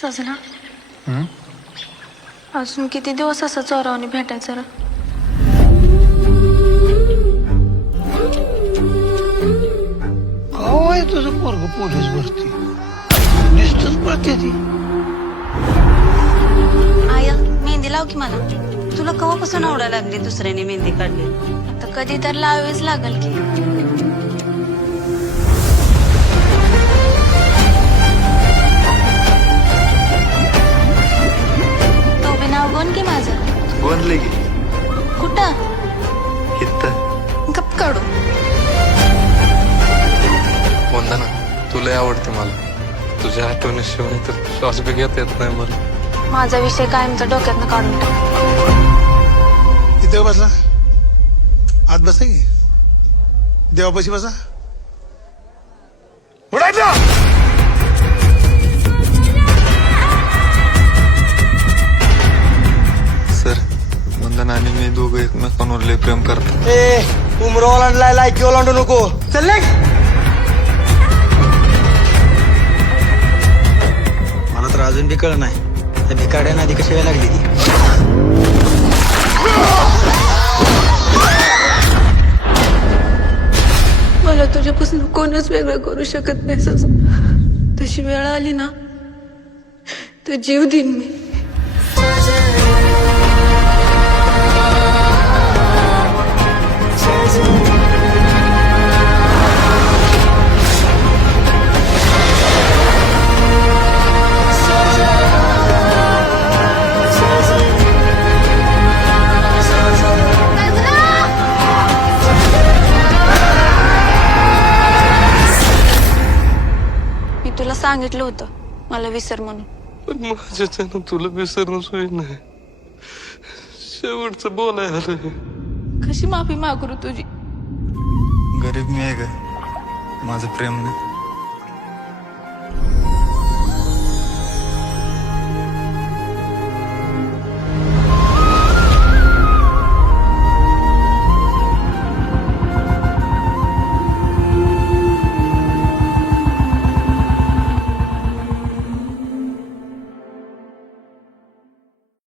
सजना. अजून किती दिवस असं चोरावणी भेटायचं रे? आहे तुझं पोरग पोलीस भरती? नुसतंच पळते ती. आया मेहंदी लाव की मला. तुला कवापासून आवडायला लागली दुसऱ्याने मेहंदी काढली? आता कधी तर लावावीच लागल की. बनले की. कुठं? इथं. गप काढू. वंदना तुला आवडते मला. तुझ्या आठवणीशिवाय तर श्वास बी घेता येत नाही मला. माझा विषय कायमचा डोक्यातनं काढून टाक. इथे बसा. आत बसा की. देवापाशी बसा. मी दोघं एकमेकांवर लय प्रेम करतो ए उमरो ओलांडलाय लायकी ओलांडू नको. चल निघ. मला तर अजून बी कळ नाही. त्या भिकाड्यानं आधी कशी वेळ लागली ती? मला तुझ्यापासून कोणच वेगळं करू शकत नाही तशी वेळ आली ना तर जीव देईन मी. सांगितलं होतं मला विसर म्हणून. पण माझ्याच्यानं तुला विसरणं सोय नाही. शेवटचं बोलाय आलं कशी माफी मागू रे तुझी? गरीब मी आहे का माझं प्रेम नाही.